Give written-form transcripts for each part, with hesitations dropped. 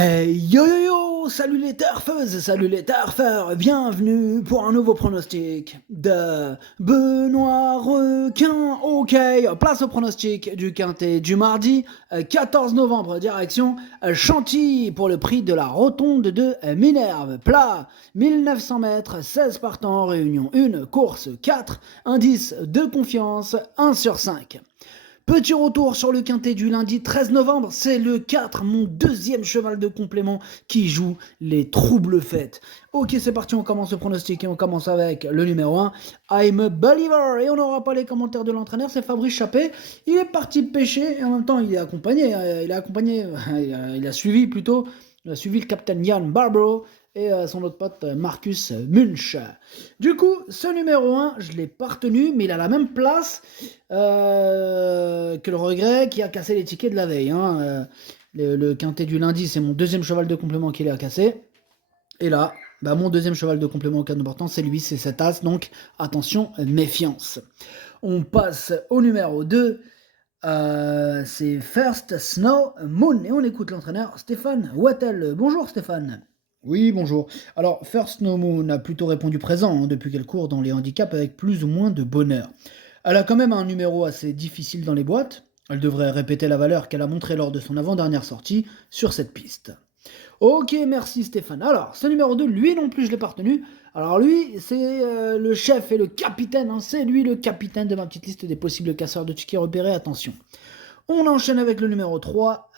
Yo yo yo, salut les turfeuses, salut les turfeurs, bienvenue pour un nouveau pronostic de Benoît Requin. Ok, place au pronostic du quintet du mardi 14 novembre, direction Chantilly pour le prix de la rotonde de Minerve. Plat 1900 mètres, 16 partants en réunion, une course 4, indice de confiance 1 sur 5. Petit retour sur le quintet du lundi 13 novembre, c'est le 4, mon deuxième cheval de complément qui joue les troubles fêtes. Ok, c'est parti, on commence le pronostic et on commence avec le numéro 1, I'm a Believer. Et on n'aura pas les commentaires de l'entraîneur, c'est Fabrice Chappé. Il est parti pêcher et en même temps il est accompagné, il a suivi plutôt, il a suivi le capitaine Yann Barbaro et son autre pote Marcus Munch. Du coup, ce numéro 1, je ne l'ai pas retenu, mais il a la même place que le regret qui a cassé les tickets de la veille. Le quintet du lundi, c'est mon deuxième cheval de complément qui l'a cassé. Et là, mon deuxième cheval de complément en cas d'importance, c'est lui, c'est cet as. Donc, attention, méfiance. On passe au numéro 2. C'est First Snow Moon. Et on écoute l'entraîneur Stéphane Wattel. Bonjour Stéphane. Oui, bonjour. Alors, First No Moon a plutôt répondu présent depuis qu'elle court dans les handicaps avec plus ou moins de bonheur. Elle a quand même un numéro assez difficile dans les boîtes. Elle devrait répéter la valeur qu'elle a montrée lors de son avant-dernière sortie sur cette piste. Ok, merci Stéphane. Alors, ce numéro 2, lui non plus, je l'ai pas retenu. Alors lui, c'est le chef et le capitaine. C'est lui le capitaine de ma petite liste des possibles casseurs de tickets repérés. Attention. On enchaîne avec le numéro 3,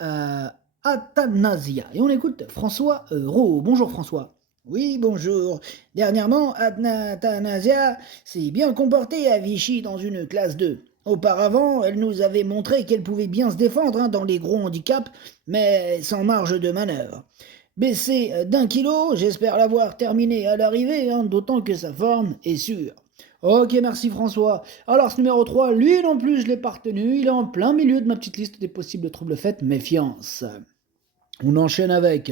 Athanasia. Et on écoute François Rowe. Bonjour François. Oui, bonjour. Dernièrement, Athanasia s'est bien comportée à Vichy dans une classe 2. Auparavant, elle nous avait montré qu'elle pouvait bien se défendre dans les gros handicaps, mais sans marge de manœuvre. Baissée d'1 kilo, j'espère l'avoir terminée à l'arrivée, d'autant que sa forme est sûre. Ok, merci François. Alors ce numéro 3, lui non plus, je l'ai pas retenu. Il est en plein milieu de ma petite liste des possibles troubles faits. Méfiance. On enchaîne avec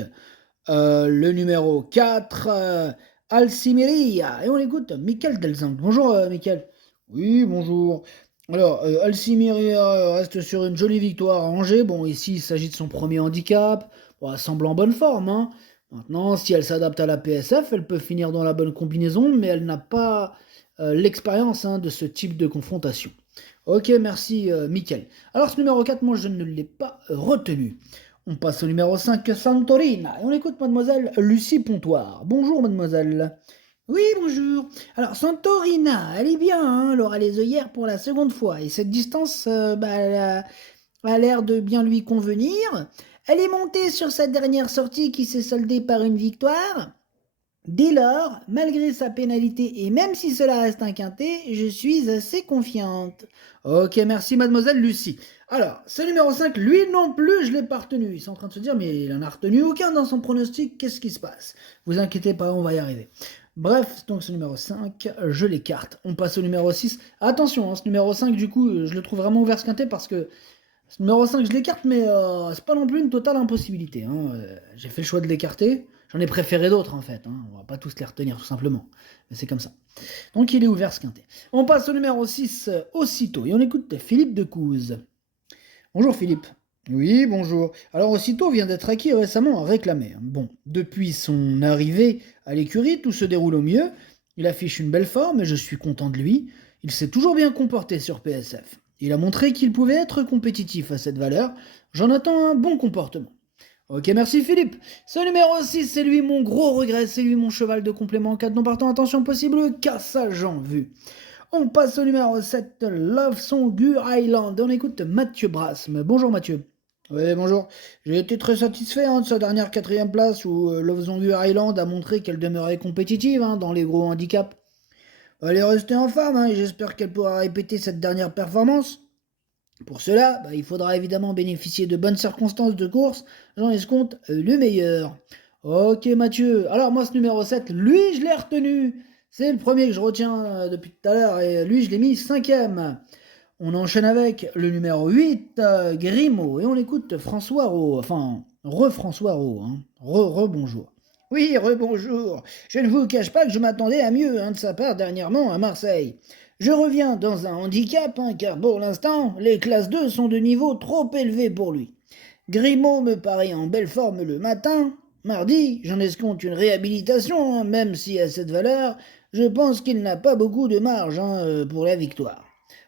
le numéro 4, Alcimiria. Et on écoute Michael Delzang. Bonjour Michael. Oui, bonjour. Alors, Alcimiria reste sur une jolie victoire à Angers. Bon, ici, il s'agit de son premier handicap. Bon, elle semble en bonne forme. Maintenant, si elle s'adapte à la PSF, elle peut finir dans la bonne combinaison, mais elle n'a pas l'expérience de ce type de confrontation. Ok, merci Michael. Alors ce numéro 4, moi je ne l'ai pas retenu. On passe au numéro 5, Santorina. Et on écoute mademoiselle Lucie Pontoire. Bonjour mademoiselle. Oui, bonjour. Alors, Santorina, elle est bien, elle aura les œillères pour la seconde fois. Et cette distance, elle a l'air de bien lui convenir. Elle est montée sur sa dernière sortie qui s'est soldée par une victoire. Dès lors, malgré sa pénalité et même si cela reste un quintet, je suis assez confiante. Ok, merci mademoiselle Lucie. Alors, ce numéro 5, lui non plus, je l'ai pas retenu. Ils sont en train de se dire, mais il en a retenu aucun dans son pronostic, qu'est-ce qui se passe? Vous inquiétez pas, on va y arriver. Bref, donc ce numéro 5, je l'écarte. On passe au numéro 6. Attention, ce numéro 5, du coup, je le trouve vraiment ouvert ce quintet parce que ce numéro 5, je l'écarte, mais c'est pas non plus une totale impossibilité. J'ai fait le choix de l'écarter. J'en ai préféré d'autres en fait. On va pas tous les retenir tout simplement. Mais c'est comme ça. Donc il est ouvert ce quintet. On passe au numéro 6 aussitôt. Et on écoute Philippe Decouze. Bonjour Philippe. Oui, bonjour. Alors, aussitôt vient d'être acquis récemment à réclamer. Bon, depuis son arrivée à l'écurie, tout se déroule au mieux. Il affiche une belle forme et je suis content de lui. Il s'est toujours bien comporté sur PSF. Il a montré qu'il pouvait être compétitif à cette valeur. J'en attends un bon comportement. Ok, merci Philippe. Ce numéro 6, c'est lui mon gros regret, c'est lui mon cheval de complément en cas de non partant. Attention possible, cassage en vue. On passe au numéro 7, Love Song Island. On écoute Mathieu Brasme. Bonjour Mathieu. Oui, bonjour. J'ai été très satisfait de sa dernière quatrième place où Love Zongu Island a montré qu'elle demeurait compétitive dans les gros handicaps. Elle est restée en forme et j'espère qu'elle pourra répéter cette dernière performance. Pour cela, il faudra évidemment bénéficier de bonnes circonstances de course. J'en escompte le meilleur. Ok Mathieu. Alors moi ce numéro 7, lui je l'ai retenu. C'est le premier que je retiens depuis tout à l'heure et lui je l'ai mis 5ème. On enchaîne avec le numéro 8, Grimaud. Et on écoute François Rowe. Enfin, re-François Rowe. Re-bonjour. Oui, rebonjour. Je ne vous cache pas que je m'attendais à mieux de sa part dernièrement à Marseille. Je reviens dans un handicap, car pour l'instant, les classes 2 sont de niveau trop élevé pour lui. Grimaud me paraît en belle forme le matin. Mardi, j'en escompte une réhabilitation, hein, même si à cette valeur, je pense qu'il n'a pas beaucoup de marge pour la victoire.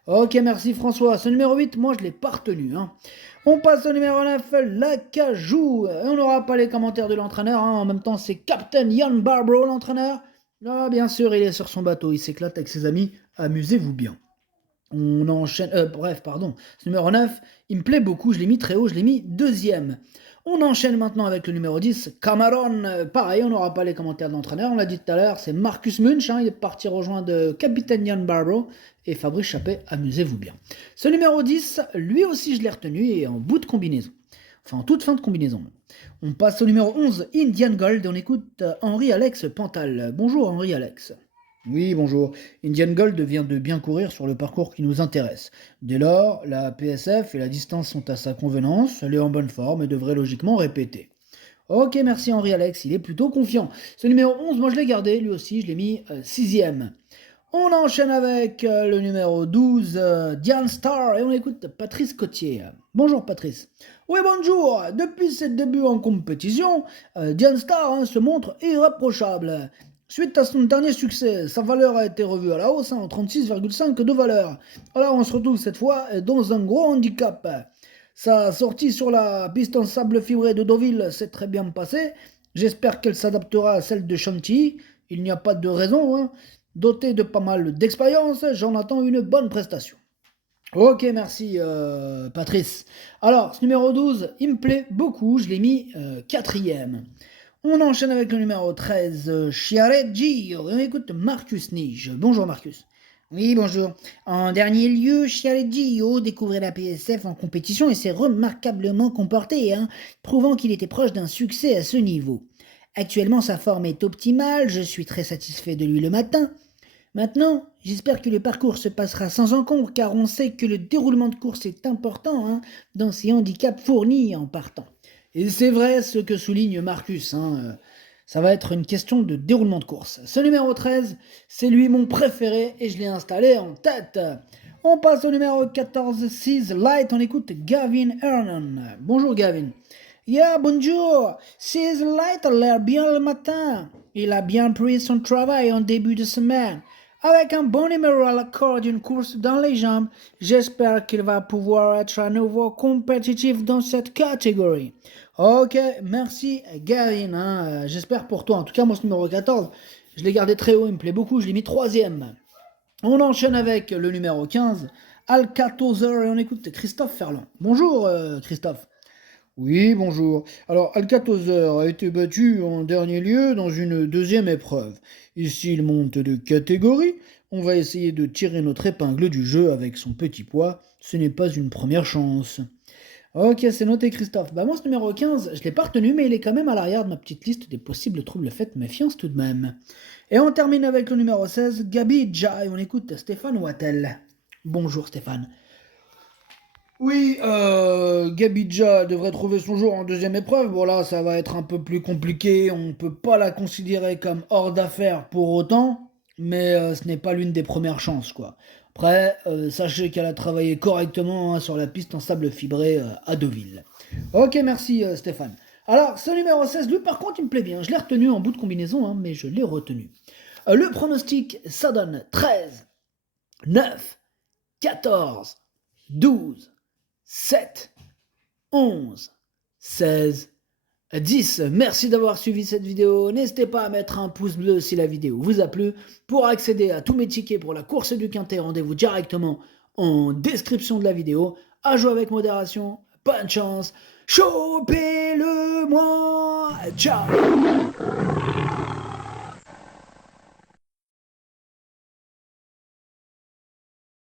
Ok, merci François. Ce numéro 8, moi je l'ai pas retenu. Hein. On passe au numéro 9, l'Acajou. On n'aura pas les commentaires de l'entraîneur. Hein. En même temps, c'est Captain Ian Barbro, l'entraîneur. Ah, bien sûr, il est sur son bateau. Il s'éclate avec ses amis. Amusez-vous bien. On enchaîne. Ce numéro 9, il me plaît beaucoup. Je l'ai mis très haut. Je l'ai mis deuxième. On enchaîne maintenant avec le numéro 10, Cameron. Pareil, on n'aura pas les commentaires de l'entraîneur. On l'a dit tout à l'heure, c'est Marcus Munch. Hein, il est parti rejoindre Capitaine Ian Barbro et Fabrice Chappet. Amusez-vous bien. Ce numéro 10, lui aussi, je l'ai retenu et en bout de combinaison. Enfin, en toute fin de combinaison. On passe au numéro 11, Indian Gold. On écoute Henri-Alex Pantal. Bonjour Henri-Alex. Oui, bonjour. Indian Gold vient de bien courir sur le parcours qui nous intéresse. Dès lors, la PSF et la distance sont à sa convenance, elle est en bonne forme et devrait logiquement répéter. Ok, merci Henri-Alex, il est plutôt confiant. Ce numéro 11, moi je l'ai gardé, lui aussi, je l'ai mis sixième. On enchaîne avec le numéro 12, Diane Star, et on écoute Patrice Cotier. Bonjour Patrice. Oui, bonjour. Depuis ses débuts en compétition, Diane Star se montre irréprochable. Suite à son dernier succès, sa valeur a été revue à la hausse en 36,5 de valeur. Alors on se retrouve cette fois dans un gros handicap. Sa sortie sur la piste en sable fibré de Deauville s'est très bien passée. J'espère qu'elle s'adaptera à celle de Chantilly. Il n'y a pas de raison. Hein. Doté de pas mal d'expérience, j'en attends une bonne prestation. Ok, merci Patrice. Alors, ce numéro 12, il me plaît beaucoup. Je l'ai mis quatrième. On enchaîne avec le numéro 13, Chiareggio, et on écoute Marcus Nige. Bonjour Marcus. Oui, bonjour. En dernier lieu, Chiareggio découvrait la PSF en compétition et s'est remarquablement comporté, prouvant qu'il était proche d'un succès à ce niveau. Actuellement, sa forme est optimale, je suis très satisfait de lui le matin. Maintenant, j'espère que le parcours se passera sans encombre, car on sait que le déroulement de course est important dans ces handicaps fournis en partant. Et c'est vrai ce que souligne Marcus, ça va être une question de déroulement de course. Ce numéro 13, c'est lui mon préféré et je l'ai installé en tête. On passe au numéro 14, Seas Light, on écoute Gavin Hernan. Bonjour Gavin. Yeah, bonjour. Seas Light a l'air bien le matin. Il a bien pris son travail en début de semaine. Avec un bon numéro à l'accord d'une course dans les jambes, j'espère qu'il va pouvoir être à nouveau compétitif dans cette catégorie. Ok, merci Gavin, j'espère pour toi. En tout cas, moi ce numéro 14, je l'ai gardé très haut, il me plaît beaucoup, je l'ai mis troisième. On enchaîne avec le numéro 15, Alcatozer, et on écoute Christophe Ferland. Bonjour Christophe. Oui, bonjour. Alors, Alcatozer a été battu en dernier lieu dans une deuxième épreuve. Ici, il monte de catégorie. On va essayer de tirer notre épingle du jeu avec son petit poids. Ce n'est pas une première chance. Ok, c'est noté Christophe. Moi ce numéro 15, je l'ai pas retenu, mais il est quand même à l'arrière de ma petite liste des possibles troubles faits, méfiance tout de même. Et on termine avec le numéro 16, Gabi Dja, et on écoute Stéphane Wattel. Bonjour Stéphane. Oui, Gabidja devrait trouver son jour en deuxième épreuve. Bon là, ça va être un peu plus compliqué. On ne peut pas la considérer comme hors d'affaire pour autant, mais ce n'est pas l'une des premières chances, quoi. Après, sachez qu'elle a travaillé correctement sur la piste en sable fibré à Deauville. Ok, merci Stéphane. Alors, ce numéro 16, lui par contre, il me plaît bien. Je l'ai retenu en bout de combinaison, mais je l'ai retenu. Le pronostic, ça donne 13, 9, 14, 12, 7, 11, 16, 10. Merci d'avoir suivi cette vidéo. N'hésitez pas à mettre un pouce bleu si la vidéo vous a plu. Pour accéder à tous mes tickets pour la course du Quintet, rendez-vous directement en description de la vidéo. À jouer avec modération. Bonne chance. Chopez-le-moi. Ciao.